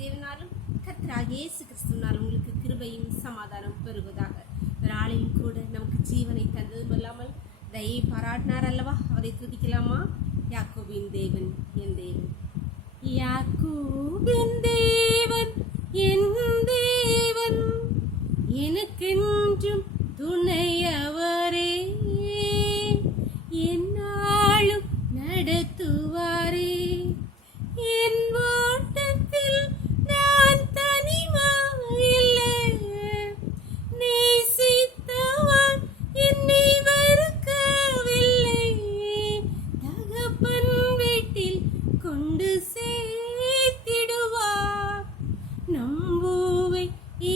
தேவனாலும் கர்த்தராகிய இயேசு கிறிஸ்துவினால் உங்களுக்கு கிருபையும் சமாதானம் பெறுவதாக. நாளையும் கூட நமக்கு ஜீவனை தந்ததும் இல்லாமல் தயை பாராட்டினார் அல்லவா, அவரை துதிக்கலாமா? யாக்கோபின் தேவன் என் தேவன், யாக்கோபின் தேவன் என் தேவன், எனக்கென்றும் துணையவரே, என்னாலும் நடத்துவாரே, என் ஓட்டத்தில் நான் தனிமையில்லை, நேசித்தவர் என்னை வெறுக்கவில்லை, தகப்பன் வீட்டில் கொண்டு சேர்த்திடுவார், நம்புவை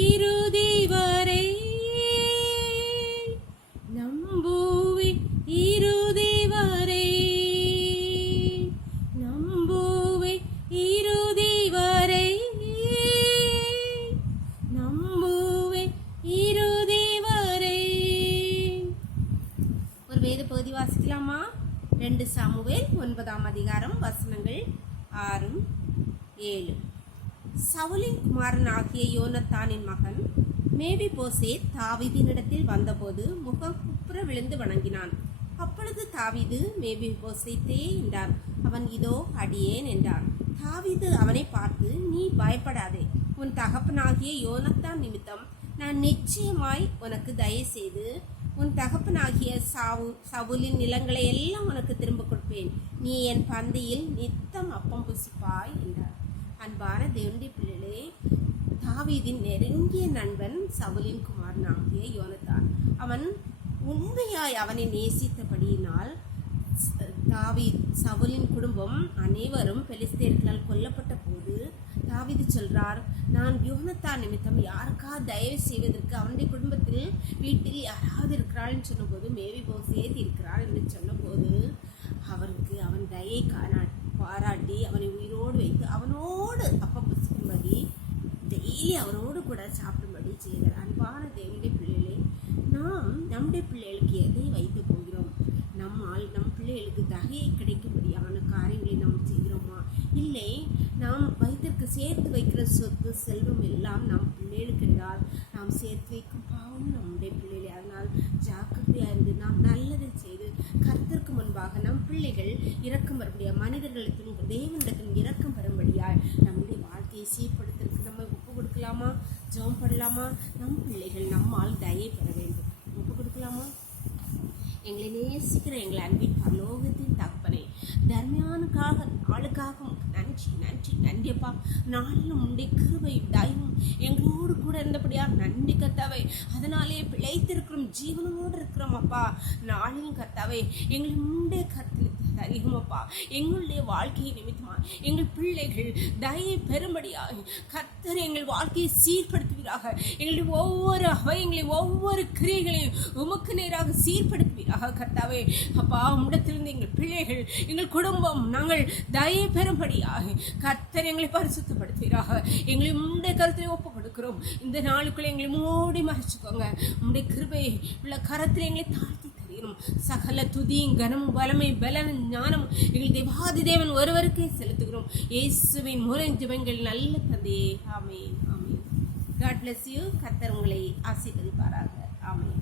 இறுதி வரை, நம்புவை இறுதி வரை, நம்புவை இறுதி வரை, நம்புவை இறுதி வரை. ஒரு வேத பகுதி வாசிக்கலாமா? 2 சாமுவேல் 9ஆம் அதிகாரம் வசனங்கள் 6-7. சவுலின் குமாரன் ஆகிய யோனத்தானின் மகன் மேவிபோசேத் தாவீதினிடத்தில் வந்தபோது முகம் குப்புற விழுந்து வணங்கினான். அப்பொழுது தாவீது, மேவிபோசேத்தே என்றார். அவன், இதோ அடியேன் என்றான். தாவீது அவனை பார்த்து, நீ பயப்படாதே, உன் தகப்பனாகிய யோனத்தான் நிமித்தம் நான் நிச்சயமாய் உனக்கு தயவு செய்து உன் தகப்பனாகிய சவுலின் நிலங்களை எல்லாம் உனக்கு திரும்ப கொடுப்பேன், நீ என் பந்தியில் நித்தம் அப்பம் புசிப்பாய் என்றார். அன்பான தேவனுடைய பிள்ளைகளே, தாவீதின் நெருங்கிய நண்பன் சவுலின் குமாரன் ஆகிய யோனத்தான். அவன் உண்மையாய் அவனை நேசித்தபடியினால் சவுலின் குடும்பம் அனைவரும் பெலிஸ்தேர்களால் கொல்லப்பட்ட போது தாவீது சொல்றார், நான் யோனத்தான் நிமித்தம் யாருக்காவது தயவு செய்வதற்கு அவனுடைய குடும்பத்தில் வீட்டில் யாராவது இருக்கிறாள்னு சொன்னபோது, மேவிபோசேத் இருக்கிறாள் என்று சொன்னபோது அவருக்கு அவன் தயை பாராட்டி அவனை உயிரோடு வைத்து அவனோடு அப்பம் புசிக்கும்படி டெய்லி அவனோடு கூட சாப்பிடும்படி செய்கிறார். அன்பான தேவனுடைய பிள்ளைகளே, நாம் நம்முடைய பிள்ளைகளுக்கு எதை வைத்து போகிறோம்? நம்மால் நம் பிள்ளைகளுக்கு தகையை கிடைக்கும்படியான காரியங்களை நாம் செய்கிறோமா? இல்லை, நாம் வைத்திருக்க சேர்த்து வைக்கிற சொத்து செல்வம் எல்லாம் நம் பிள்ளைகளுக்கு என்றால் நாம் சேர்த்து வைக்கும் பாவம் நம்முடைய பிள்ளைகளே. அதனால் ஜாக்கிரதையாக இருந்து நாம் நல்லதை செய்து கர்த்தருக்கு முன்பாக நம் பிள்ளைகள் இரக்கம் வரும்படியா, மனிதர்களுக்கும் தேவனிடத்திலும் இரக்கம் வரும்படியால் நம்முடைய வாழ்க்கையை சீர்படுத்துறதுக்கு நம்ம ஒப்பு கொடுக்கலாமா? ஜெபம் பண்ணலாமா? நம் பிள்ளைகள் நம்மால் தயை பெற வேண்டும். ஒப்பு கொடுக்கலாமா? எங்களை நேசிக்கிற எங்களை அன்பின் பரலோகத்தின் தகப்பனே, தர்மையானுக்காக நாளுக்காக நன்றி நன்றி நன்றியப்பா. நாளிலும் உன்னுடைய கிருபை தயவும் எங்களோடு கூட இருந்தபடியா நன்றி கர்த்தாவே. அதனாலே பிழைத்திருக்கிறோம், ஜீவனோடு இருக்கிறோம் அப்பா. நாளிலும் கர்த்தாவே எங்களை உன்னுடைய கருத்தில் தருகிறோமப்பா. எங்களுடைய வாழ்க்கையை நிமித்தமா எங்கள் பிள்ளைகள் தயை பெறும்படியாக கர்த்தர் எங்கள் வாழ்க்கையை சீர்படுத்துவீராக. எங்களுடைய ஒவ்வொரு அவயங்களையும் ஒவ்வொரு கிரியைகளையும் உமக்கு நேராக சீர்படுத்துவீராக கர்த்தாவே. அப்பா, உம்மிடத்திலிருந்து எங்கள் பிள்ளைகள் எங்கள் குடும்பம் நாங்கள் தயை பெறும்படியாக கர்த்தர் எங்களை பரிசுத்தப்படுத்துவீராக. எங்களை உம்முடைய கருத்திலே ஒப்பு கொடுக்கிறோம். இந்த நாளுக்குள்ளே எங்களை மூடி மறைச்சுக்கோங்க. உம்முடைய கிருபை உள்ள கரத்தில் எங்களை தாழ்த்தி தருகிறோம். சகல துதியும் கனமும் வலமை பலனும் ஞானம் எங்கள் தேவாதி தேவன் ஒருவருக்கே செலுத்துகிறோம். இயேசுவின் மூலம் ஜெபங்கள் நல்ல தந்தையே, ஆமென் ஆமென். God bless you. கர்த்தர் உங்களை ஆசீர்வதிப்பாராக. ஆமென்.